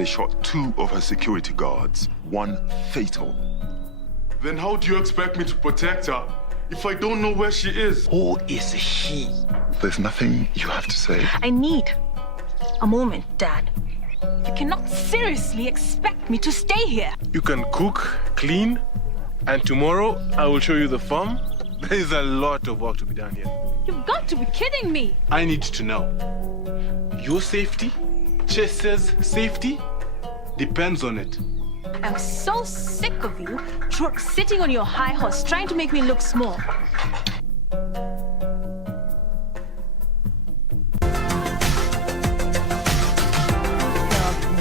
They shot 2 of her security guards, 1 fatal. Then how do you expect me to protect her if I don't know where she is? Who is she? There's nothing you have to say. I need a moment, Dad. You cannot seriously expect me to stay here. You can cook, clean, and tomorrow I will show you the farm. There is a lot of work to be done here. You've got to be kidding me. I need to know. Your safety, Chester's safety, depends on it. I'm so sick of you sitting on your high horse trying to make me look small.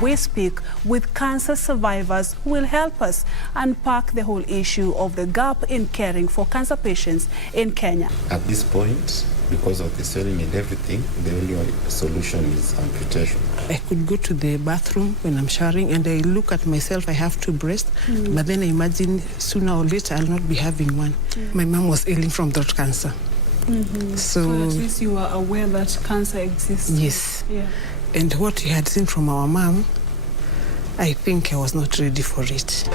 We speak with cancer survivors who will help us unpack the whole issue of the gap in caring for cancer patients in Kenya. At this point, because of the swelling and everything, the only solution is amputation. I could go to the bathroom when I'm showering and I look at myself, I have 2 breasts, but then I imagine sooner or later I'll not be having one. My mom was ailing from throat cancer. So at least you are aware that cancer exists. Yes. Yeah. And what we had seen from our mom, I think I was not ready for it.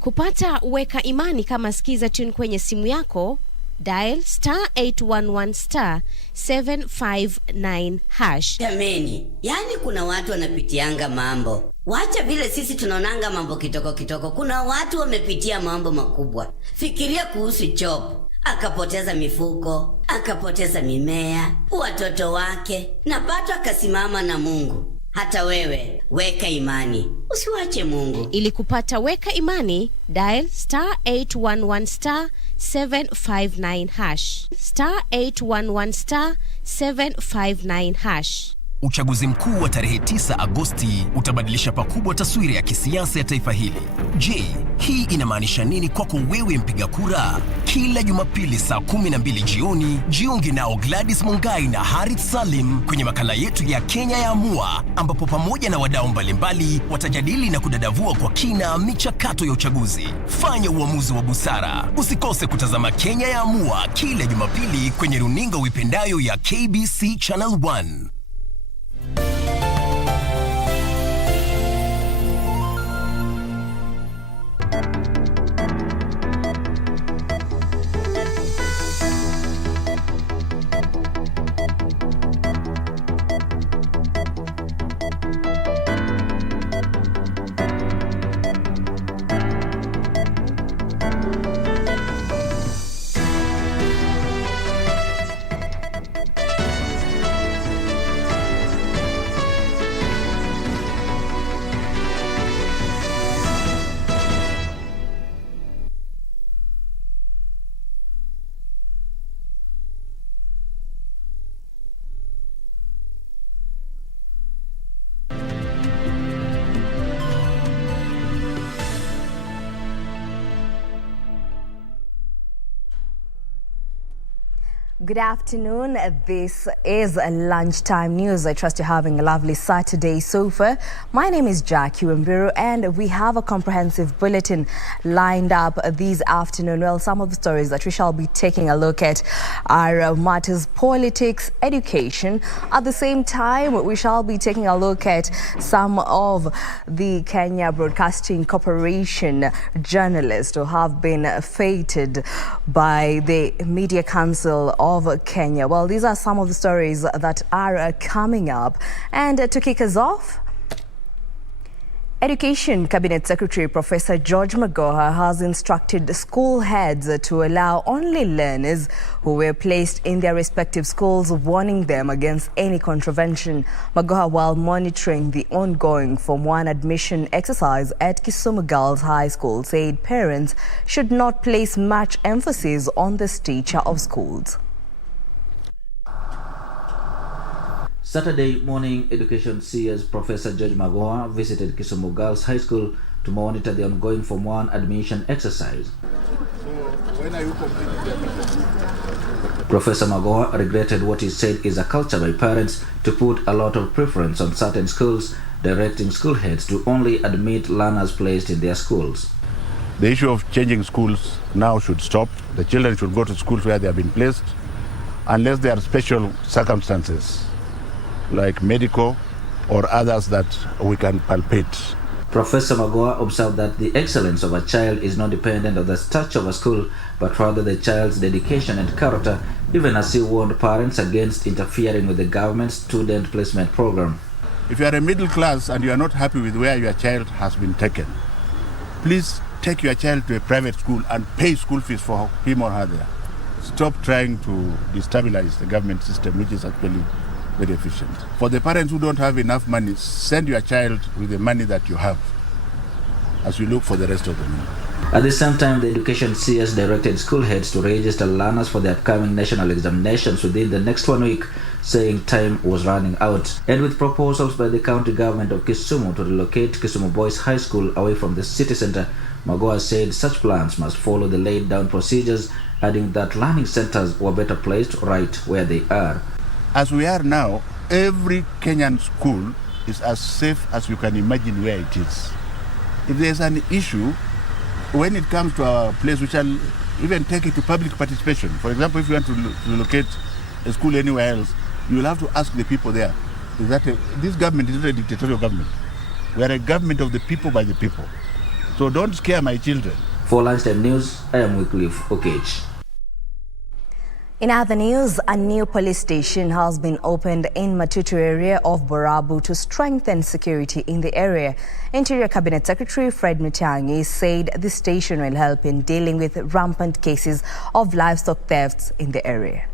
Kupata weka imani kama skiza tune kwenye simu yako, dial *811 759 hash. Jameni, yani kuna watu wanapitianga mambo. Wacha vile sisi tunaonanga mambo kitoko. Kuna watu wamepitia mambo makubwa. Fikiria kuhusu Job. Akapoteza mifuko, akapoteza mimea, watoto wake, na bado akasimama na Mungu. Hata wewe, weka imani. Usiwache Mungu. Ili kupata weka imani, dial *811 759 hash. *811 759 hash. Uchaguzi mkuu wa tarehe 9 Agosti utabadilisha pakubwa taswira ya kisiasa ya taifa hili. Je, hii inamaanisha nini kwako wewe mpiga kura? Kila Jumapili saa 12 jioni, jiunge nao Gladys Mungai na Harith Salim kwenye makala yetu ya Kenya ya Amua, ambapo pamoja na wadau mbalimbali watajadili na kudadavua kwa kina michakato ya uchaguzi. Fanya uamuzi wa busara. Usikose kutazama Kenya ya Amua kila Jumapili kwenye runinga uipendayo ya KBC Channel 1. Good afternoon. This is Lunchtime News. I trust you're having a lovely Saturday so far. My name is Wambiru, and we have a comprehensive bulletin lined up this afternoon. Well, some of the stories that we shall be taking a look at are matters politics, education. At the same time, we shall be taking a look at some of the Kenya Broadcasting Corporation journalists who have been feted by the Media Council of Kenya. Well, these are some of the stories that are coming up. And to kick us off, Education Cabinet Secretary Professor George Magoha has instructed school heads to allow only learners who were placed in their respective schools, warning them against any contravention. Magoha, while monitoring the ongoing Form 1 admission exercise at Kisumu Girls High School, said parents should not place much emphasis on the stature of schools. Saturday morning, Education CS Professor George Magoha visited Kisumu Girls High School to monitor the ongoing Form 1 admission exercise. When are you completing? Professor Magoha regretted what he said is a culture by parents to put a lot of preference on certain schools, directing school heads to only admit learners placed in their schools. The issue of changing schools now should stop. The children should go to schools where they have been placed, unless there are special circumstances, like medical or others that we can palpate. Professor Magoha observed that the excellence of a child is not dependent on the stature of a school, but rather the child's dedication and character, even as he warned parents against interfering with the government's student placement program. If you are a middle class and you are not happy with where your child has been taken, please take your child to a private school and pay school fees for him or her there. Stop trying to destabilize the government system, which is actually very efficient. For the parents who don't have enough money, send your child with the money that you have as you look for the rest of the money. At the same time, the Education CS directed school heads to register learners for the upcoming national examinations within the next 1 week, saying time was running out. And with proposals by the county government of Kisumu to relocate Kisumu Boys High School away from the city centre, Magoha said such plans must follow the laid down procedures, adding that learning centres were better placed right where they are. As we are now, every Kenyan school is as safe as you can imagine where it is. If there's an issue, when it comes to a place, we shall even take it to public participation. For example, if you want to relocate a school anywhere else, you will have to ask the people there. This government is not a dictatorial government. We are a government of the people by the people. So don't scare my children. For Lunchtime News, I am Wycliffe Okech. In other news, a new police station has been opened in Matutu area of Borabu to strengthen security in the area. Interior Cabinet Secretary Fred Mutiang'i said the station will help in dealing with rampant cases of livestock thefts in the area.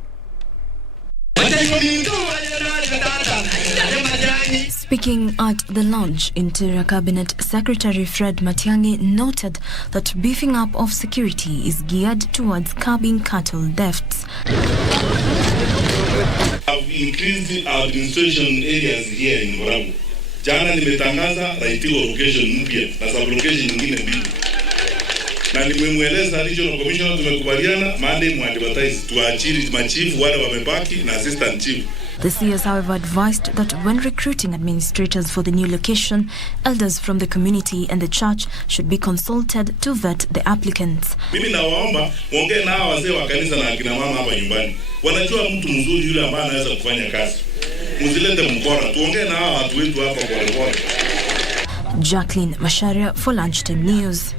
Speaking at the launch, Interior Cabinet Secretary Fred Matiang'i noted that beefing up of security is geared towards curbing cattle thefts. I've increased our administration areas here in Wambiru. Jana nimetangaza raitiwa location mpya na sub-location nyingine mbili. Na nimemweleza regional commissioner tumekubaliana Monday mu-advertise tuachiri machifu wale wamebaki na assistant chief. The CS, however, advised that when recruiting administrators for the new location, elders from the community and the church should be consulted to vet the applicants. Mimi nawaomba muongee na hawa wazee wa kanisa na akina mama hapa nyumbani. Wanajua mtu mzuri yule ambaye anaweza kufanya kazi. Muzilete mkora, tuongee na hawa watu wetu hapa pole pole. Jacqueline Masharia for Lunchtime News.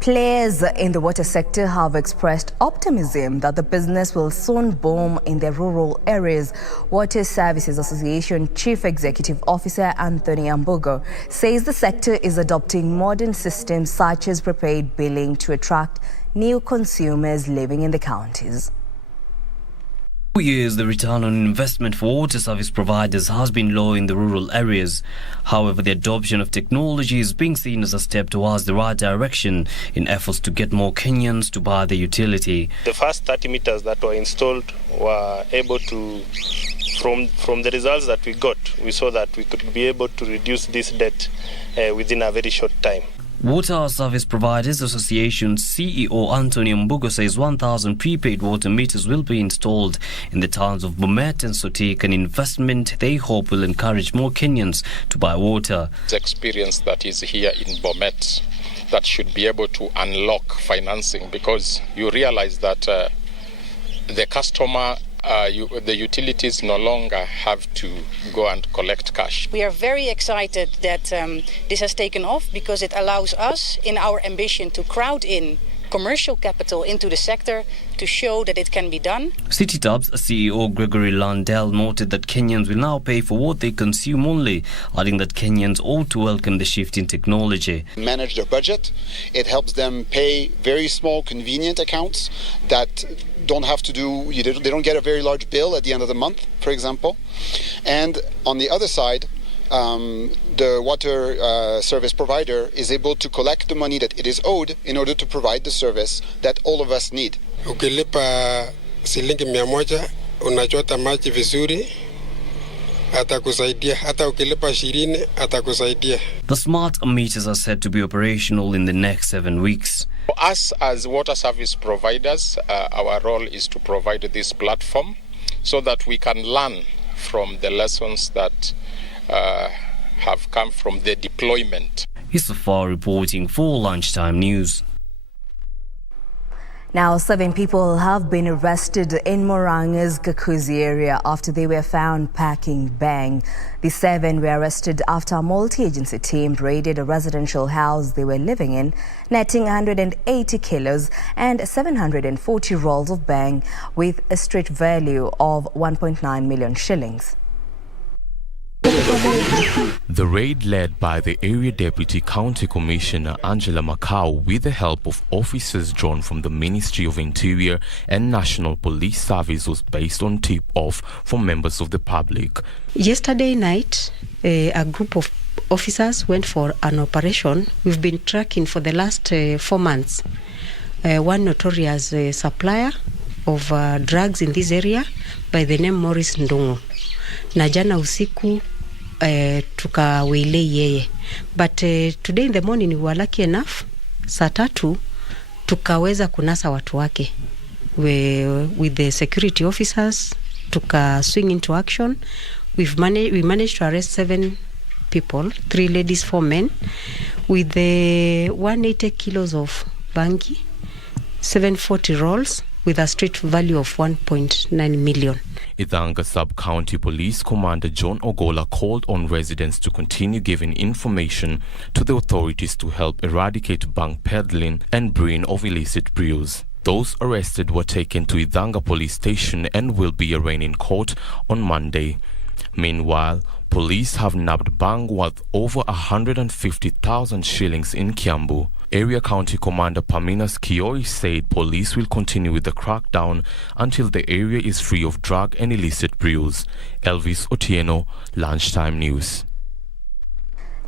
Players in the water sector have expressed optimism that the business will soon boom in the rural areas. Water Services Association Chief Executive Officer Anthony Ambugo says the sector is adopting modern systems such as prepaid billing to attract new consumers living in the counties. For years, the return on investment for water service providers has been low in the rural areas. However, the adoption of technology is being seen as a step towards the right direction in efforts to get more Kenyans to buy the utility. The first 30 meters that were installed were able to, from the results that we got, we saw that we could be able to reduce this debt within a very short time. Water Service Providers Association CEO Anthony Mbugo says 1,000 prepaid water meters will be installed in the towns of Bomet and Sotik, an investment they hope will encourage more Kenyans to buy water. The experience that is here in Bomet that should be able to unlock financing, because you realize that the customer the utilities no longer have to go and collect cash. We are very excited that this has taken off, because it allows us in our ambition to crowd in commercial capital into the sector to show that it can be done. CityTub's CEO Gregory Landell noted that Kenyans will now pay for what they consume only, adding that Kenyans ought to welcome the shift in technology. Manage their budget. It helps them pay very small, convenient accounts that don't have to do, they don't get a very large bill at the end of the month, for example. And on the other side, the water service provider is able to collect the money that it is owed in order to provide the service that all of us need. Ukilipa shilingi 100 unachota maji vizuri, atakusaidia. Hata ukilipa 20 atakusaidia. The smart meters are set to be operational in the next 7 weeks. For us as water service providers, our role is to provide this platform so that we can learn from the lessons that have come from the deployment. Isafar reporting for Lunchtime News. Now, 7 people have been arrested in Moranga's Kakuzi area after they were found packing bang. The 7 were arrested after a multi-agency team raided a residential house they were living in, netting 180 kilos and 740 rolls of bang with a street value of 1.9 million shillings. The raid, led by the area deputy county commissioner Angela Macau with the help of officers drawn from the Ministry of Interior and National Police Service, was based on tip-off from members of the public. Yesterday night, a group of officers went for an operation we've been tracking for the last 4 months. One notorious supplier of drugs in this area by the name Morris Ndungu. Na jana usiku tukawile yeye, but today in the morning we were lucky enough, saa 3 tukaweza kunasa watu wake with the security officers, tuka swing into action. We managed to arrest 7 people, 3 ladies, 4 men, with the 180 kilos of bangi, 740 rolls with a street value of 1.9 million. Ithanga Sub-County Police Commander John Ogola called on residents to continue giving information to the authorities to help eradicate bank peddling and brewing of illicit brews. Those arrested were taken to Ithanga Police Station and will be arraigned in court on Monday. Meanwhile, police have nabbed bang worth over 150,000 shillings in Kiambu. Area County Commander Paminas Kioi said police will continue with the crackdown until the area is free of drug and illicit brews. Elvis Otieno, Lunchtime News.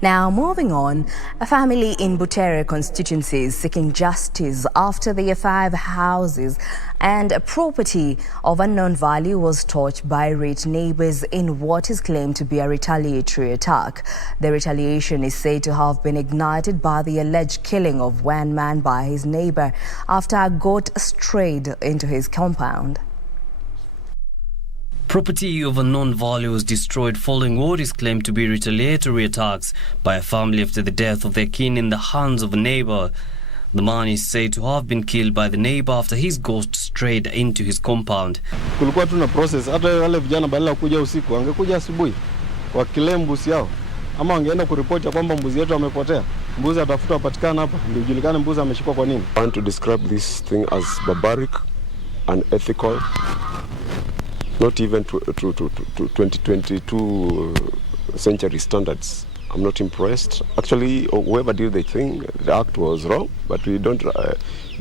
Now, moving on, a family in Butere constituency is seeking justice after their 5 houses and a property of unknown value was torched by irate neighbors in what is claimed to be a retaliatory attack. The retaliation is said to have been ignited by the alleged killing of one man by his neighbor after a goat strayed into his compound. Property of unknown value was destroyed following what is claimed to be retaliatory attacks by a family after the death of their kin in the hands of a neighbor. The man is said to have been killed by the neighbor after his ghost strayed into his compound. Kulikuwa tuna process, hata wale vijana badala kuja usiku wangekuja asubuhi wakile mbuzi yao, ama wangeenda kuripoti kwamba mbuzi yetu amepotea. Mbuzi atafuta patikana hapa ndio julikane mbuzi ameshikwa kwa nini. I want to describe this thing as barbaric, unethical, not even to 2022 century standards. I'm not impressed. Actually, whoever did the thing, the act was wrong, but we don't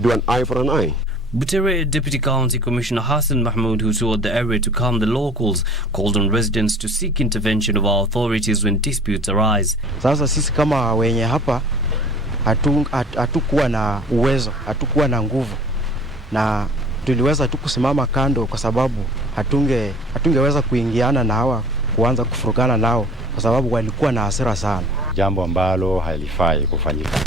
do an eye for an eye. Butere Deputy County Commissioner Hassan Mahmoud, who toured the area to calm the locals, called on residents to seek intervention of our authorities when disputes arise. Sasa sisi kama wenye hapa hatukuwa na uwezo, hatukuwa na nguvu, na tuliweza tu kusimama kando kwa sababu hatungeweza kuingiana na hawa kuanza kufurukana nao kwa sababu walikuwa na hasira sana. Jambo ambalo halifai kufanyika.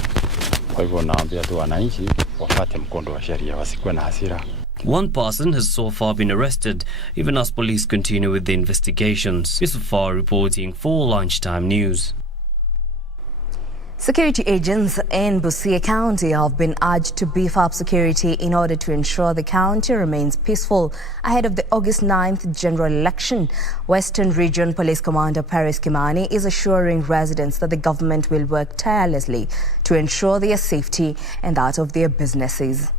Kwa hivyo naambia tu wananchi wafuate mkondo wa sheria, wasikuwe na hasira. One person has so far been arrested, even as police continue with the investigations. Yusufar reporting for Lunchtime News. Security agents in Busia County have been urged to beef up security in order to ensure the county remains peaceful ahead of the August 9th general election. Western Region Police Commander Paris Kimani is assuring residents that the government will work tirelessly to ensure their safety and that of their businesses.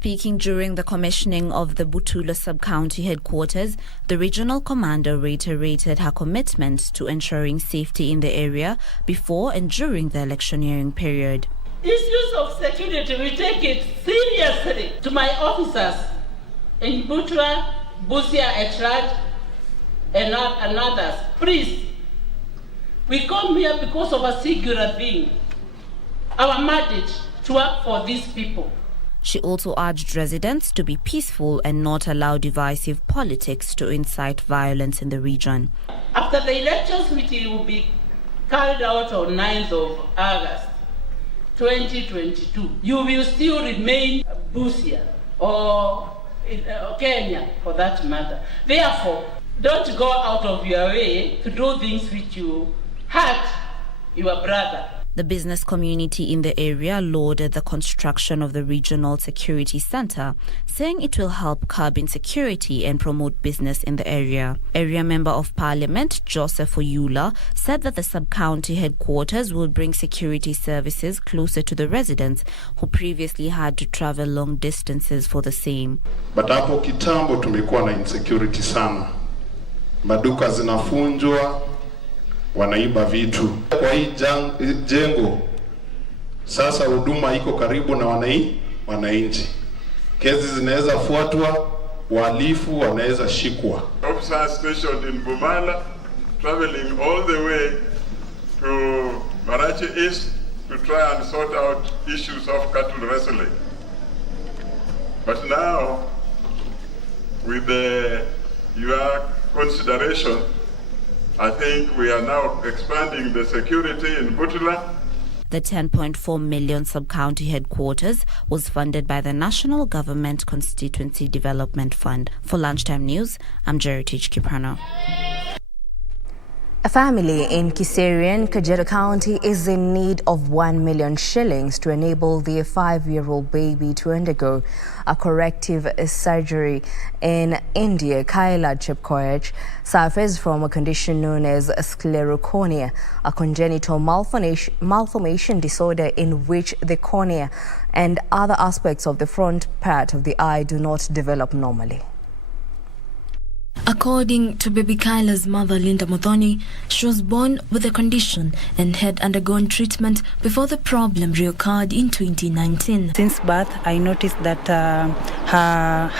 Speaking during the commissioning of the Butula Sub-County headquarters, the regional commander reiterated her commitment to ensuring safety in the area before and during the electioneering period. Issues of security, we take it seriously. To my officers in Butula, Busia at large, and others, please, we come here because of a singular thing, our mandate to work for these people. She also urged residents to be peaceful and not allow divisive politics to incite violence in the region. After the elections, which will be carried out on 9th of August 2022, you will still remain Busia or Kenya for that matter. Therefore, don't go out of your way to do things which you hurt your brother. The business community in the area lauded the construction of the Regional Security Center, saying it will help curb insecurity and promote business in the area. Area Member of Parliament Joseph Oyula said that the sub-county headquarters will bring security services closer to the residents who previously had to travel long distances for the same. But hapo kitambo tumekuwa na insecurity sana. Maduka zinafunjwa, wanaiba vitu. Kwa hii jengo sasa huduma iko karibu na wananchi. Kesi zinaweza fuatwa, wahalifu wanaweza shikwa. Officers stationed in Bumala traveling all the way to Marachi East to try and sort out issues of cattle wrestling. But now, with your consideration, I think we are now expanding the security in Butula. The 10.4 million sub-county headquarters was funded by the National Government Constituency Development Fund. For Lunchtime News, I'm Jeritage Kiprano. A family in Kiserian, Kajiado County is in need of 1 million shillings to enable their 5-year-old baby to undergo a corrective surgery in India. Kaila Chepkoech suffers from a condition known as sclerocornea, a congenital malformation disorder in which the cornea and other aspects of the front part of the eye do not develop normally. According to baby Kyla's mother, Linda Muthoni, she was born with the condition and had undergone treatment before the problem reoccurred in 2019. Since birth, I noticed that her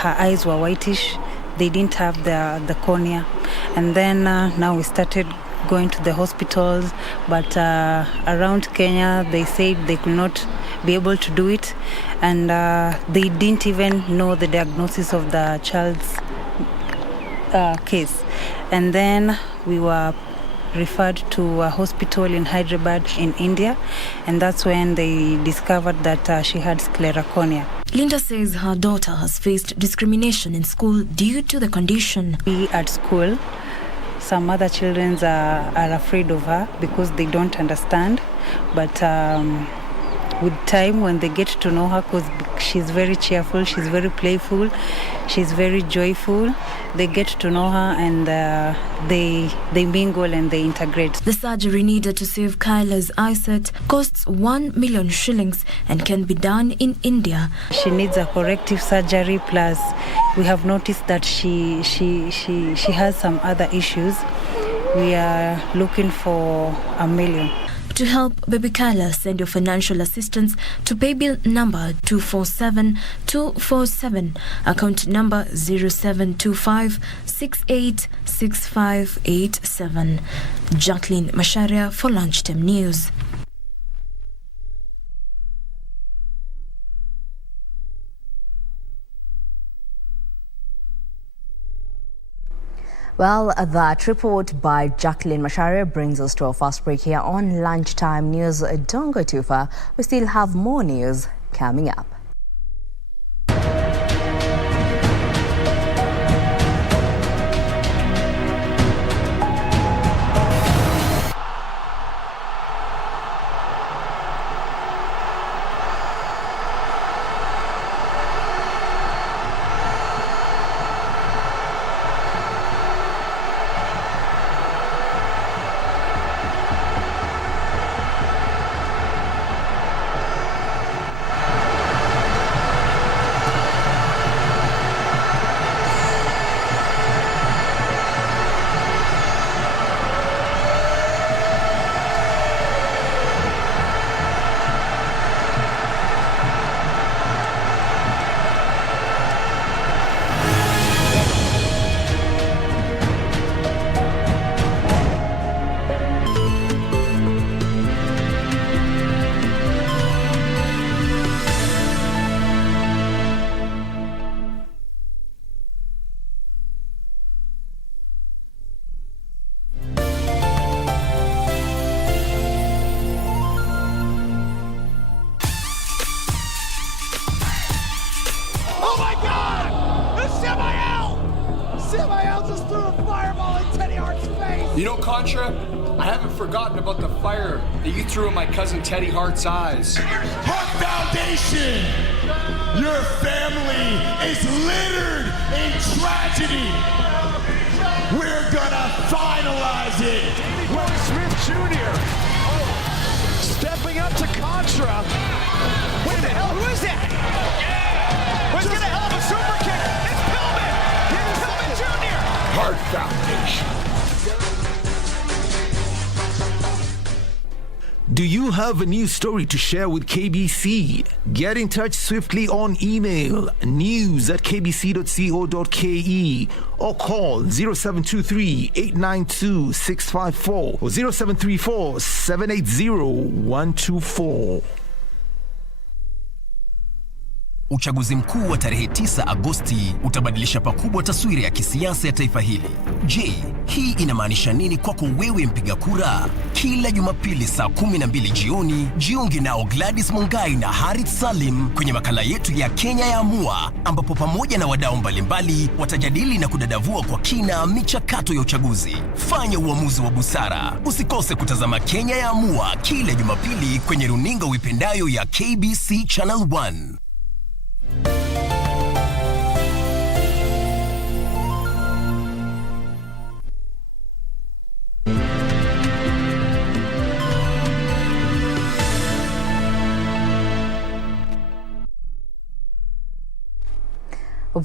eyes were whitish. They didn't have the cornea. And then now we started going to the hospitals, but around Kenya, they said they could not be able to do it. And they didn't even know the diagnosis of the child's case. And then we were referred to a hospital in Hyderabad in India, and that's when they discovered that she had sclerocornea. Linda says her daughter has faced discrimination in school due to the condition. At school, some other children are afraid of her because they don't understand, but with time, when they get to know her, because she's very cheerful, she's very playful, she's very joyful, they get to know her and they mingle and they integrate. The surgery needed to save Kyla's eyesight costs 1 million shillings and can be done in India. She needs a corrective surgery, plus we have noticed that she has some other issues. We are looking for 1 million. To help baby Kyla, send your financial assistance to paybill number 247247, account number 0725686587. Jacqueline Masharia for Lunchtime News. Well, that report by Jacqueline Masharia brings us to our first break here on Lunchtime News. Don't go too far. We still have more news coming up. Semi-out just threw a fireball in Teddy Hart's face. You know, Contra, I haven't forgotten about the fire that you threw in my cousin Teddy Hart's eyes. Hart Foundation, your family is littered in tragedy. We're gonna finalize it. Will Smith Jr. Stepping up to Contra. What the hell? Who is that? Yeah! Let's get a hell of a super kick. It's Pillman. It's Pillman Jr. Hart Foundation. Do you have a news story to share with KBC? Get in touch swiftly on email news@kbc.co.ke or call 0723-892-654 or 0734-780-124. Uchaguzi mkuu wa tarehe 9 Agosti utabadilisha pakubwa taswira ya kisiasa ya taifa hili. Je, hii inamaanisha nini kwako wewe mpiga kura? Kila Jumapili saa 12 jioni, jiunge nao Gladys Mungai na Harith Salim kwenye makala yetu ya Kenya ya Amua, ambapo pamoja na wadau mbalimbali watajadili na kudadavua kwa kina michakato ya uchaguzi. Fanya uamuzi wa busara. Usikose kutazama Kenya ya Amua kila Jumapili kwenye runinga uipendayo ya KBC Channel 1.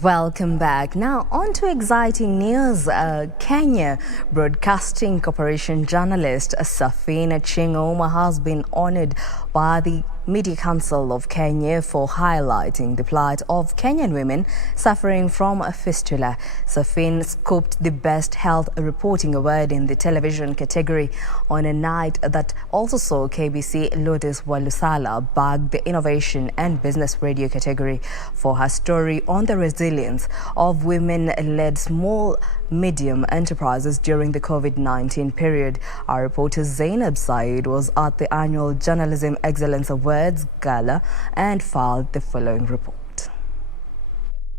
Welcome back. Now, on to exciting news. Kenya Broadcasting Corporation journalist Safina Chingoma has been honored by the Media Council of Kenya for highlighting the plight of Kenyan women suffering from a fistula. Safin scooped the Best Health Reporting Award in the television category on a night that also saw KBC Lotus Walusala bag the Innovation and Business Radio category for her story on the resilience of women-led small medium enterprises during the COVID-19 period. Our reporter Zainab Said was at the annual Journalism Excellence Awards Gala and filed the following report.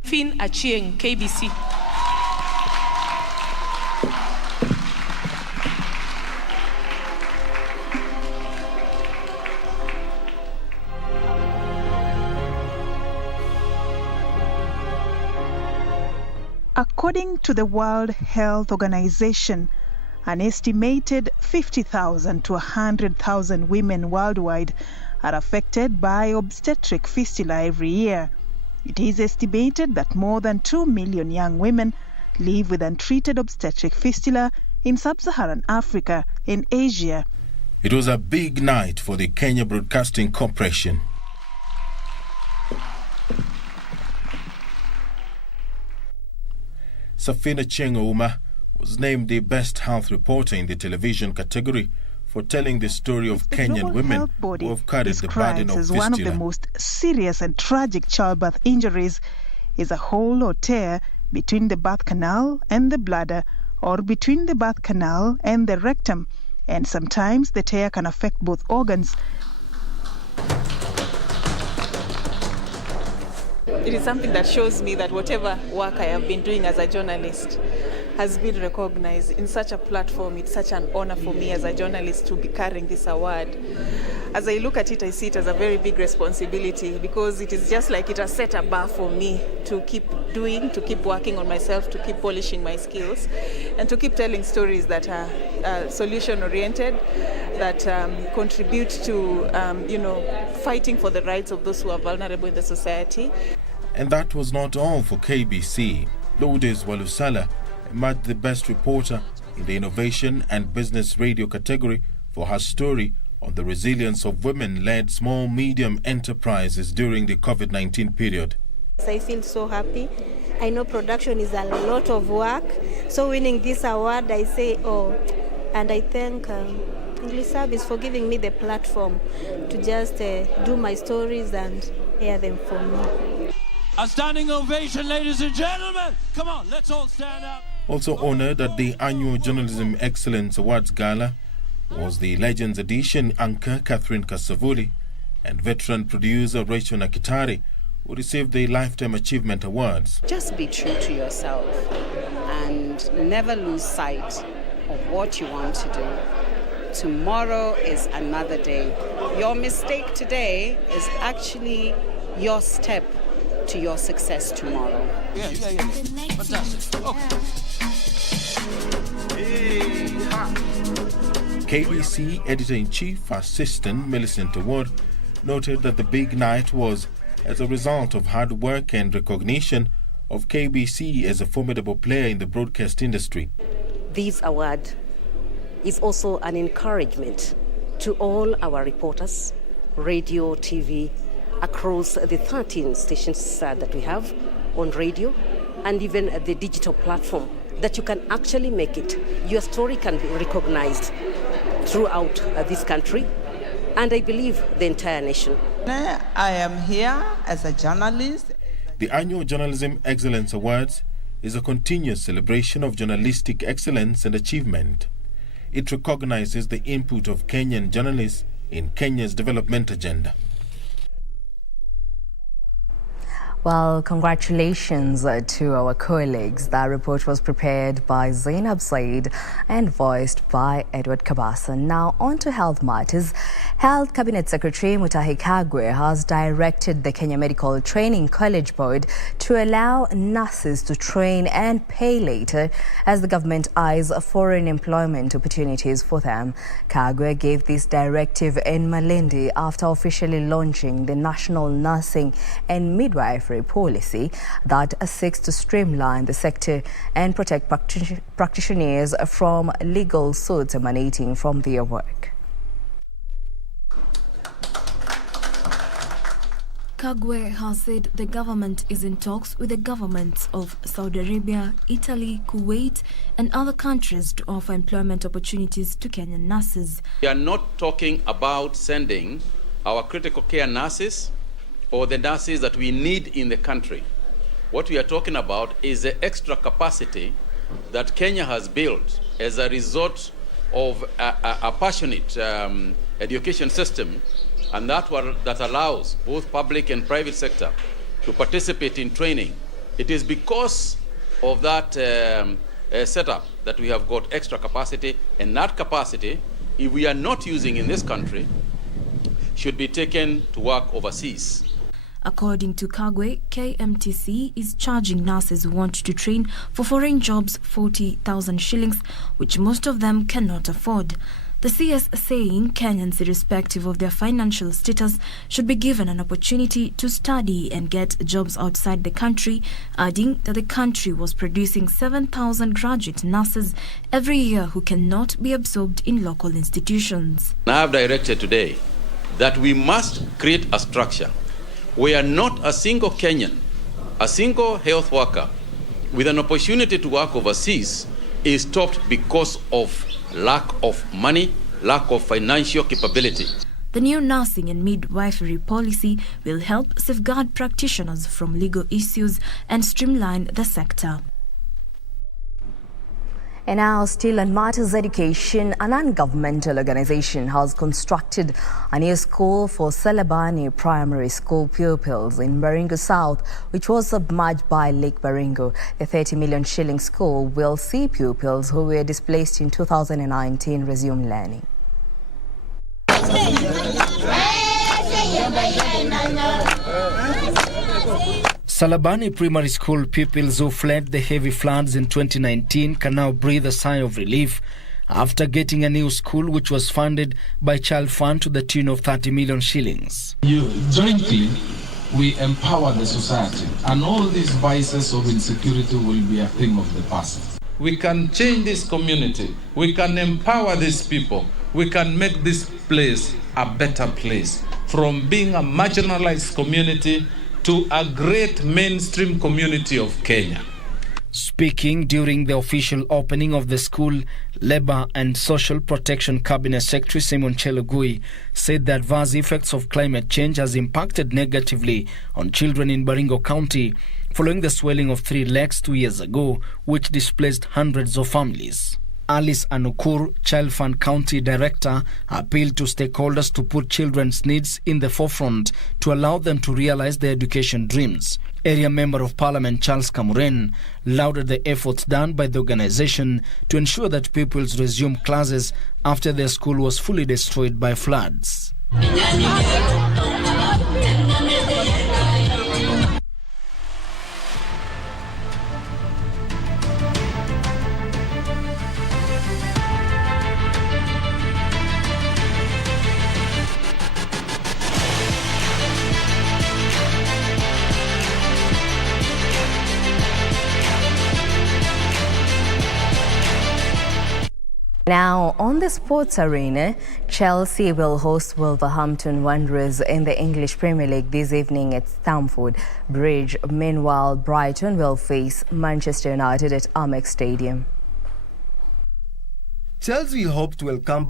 Fin Achieng, KBC. According to the World Health Organization, an estimated 50,000 to 100,000 women worldwide are affected by obstetric fistula every year. It is estimated that more than 2 million young women live with untreated obstetric fistula in sub-Saharan Africa and Asia. It was a big night for the Kenya Broadcasting Corporation. Safina Cheng'ouma was named the Best Health Reporter in the television category for telling the story of Kenyan women who have carried the burden of fistula. One of the most serious and tragic childbirth injuries is a hole or tear between the birth canal and the bladder, or between the birth canal and the rectum, and sometimes the tear can affect both organs. It is something that shows me that whatever work I have been doing as a journalist has been recognized in such a platform. It's such an honor for me as a journalist to be carrying this award. As I look at it, I see it as a very big responsibility, because it is just like it has set a bar for me to keep doing, to keep working on myself, to keep polishing my skills, and to keep telling stories that are solution-oriented, that contribute to, fighting for the rights of those who are vulnerable in the society. And that was not all for KBC. Lourdes Walusala emerged the Best Reporter in the Innovation and Business Radio category for her story on the resilience of women-led small-medium enterprises during the COVID-19 period. I feel so happy. I know production is a lot of work. So winning this award, I say, and I thank English Service for giving me the platform to just do my stories and air them for me. A standing ovation, ladies and gentlemen. Come on, let's all stand up. Also honored at the annual Journalism Excellence Awards Gala was the Legends Edition anchor Catherine Kasavuli and veteran producer Rachel Nakitari, who received the Lifetime Achievement Awards. Just be true to yourself and never lose sight of what you want to do. Tomorrow is another day. Your mistake today is actually your step to your success tomorrow. KBC Editor-in-Chief Assistant Millicent Award noted that the big night was as a result of hard work and recognition of KBC as a formidable player in the broadcast industry. This award is also an encouragement to all our reporters, radio, TV, across the 13 stations that we have on radio and even the digital platform, that you can actually make it. Your story can be recognized throughout this country and I believe the entire nation. I am here as a journalist. The annual Journalism Excellence Awards is a continuous celebration of journalistic excellence and achievement. It recognizes the input of Kenyan journalists in Kenya's development agenda. Well, congratulations to our colleagues. That report was prepared by Zainab Said and voiced by Edward Kabasa. Now, on to health matters. Health Cabinet Secretary Mutahi Kagwe has directed the Kenya Medical Training College Board to allow nurses to train and pay later as the government eyes foreign employment opportunities for them. Kagwe gave this directive in Malindi after officially launching the National Nursing and Midwifery policy that seeks to streamline the sector and protect practitioners from legal suits emanating from their work. Kagwe has said the government is in talks with the governments of Saudi Arabia, Italy, Kuwait and other countries to offer employment opportunities to Kenyan nurses. We are not talking about sending our critical care nurses or the nurses that we need in the country. What we are talking about is the extra capacity that Kenya has built as a result of a passionate education system, and that allows both public and private sector to participate in training. It is because of that setup that we have got extra capacity, and that capacity, if we are not using in this country, should be taken to work overseas. According to Kagwe, KMTC is charging nurses who want to train for foreign jobs 40,000 shillings, which most of them cannot afford. The CS saying Kenyans, irrespective of their financial status, should be given an opportunity to study and get jobs outside the country, adding that the country was producing 7,000 graduate nurses every year who cannot be absorbed in local institutions. I have directed today that we must create a structure where not a single Kenyan, a single health worker with an opportunity to work overseas is stopped because of lack of money, lack of financial capability. The new nursing and midwifery policy will help safeguard practitioners from legal issues and streamline the sector. And now, still on matters education, a non-governmental organization has constructed a new school for Salabani Primary School pupils in Baringo South, which was submerged by Lake Baringo. The 30 million shilling school will see pupils who were displaced in 2019 resume learning. Salabani Primary School pupils who fled the heavy floods in 2019 can now breathe a sigh of relief after getting a new school which was funded by Child Fund to the tune of 30 million shillings. Jointly, we empower the society, and all these vices of insecurity will be a thing of the past. We can change this community. We can empower these people. We can make this place a better place, from being a marginalized community to a great mainstream community of Kenya. Speaking during the official opening of the school, Labour and Social Protection Cabinet Secretary Simon Chelugui said the adverse effects of climate change has impacted negatively on children in Baringo County following the swelling of 3 lakes 2 years ago, which displaced hundreds of families. Alice Anukur, Child Fund County Director, appealed to stakeholders to put children's needs in the forefront to allow them to realize their education dreams. Area Member of Parliament Charles Kamuren lauded the efforts done by the organization to ensure that pupils resume classes after their school was fully destroyed by floods. Now, on the sports arena, Chelsea will host Wolverhampton Wanderers in the English Premier League this evening at Stamford Bridge. Meanwhile, Brighton will face Manchester United at Amex Stadium. Chelsea hope to welcome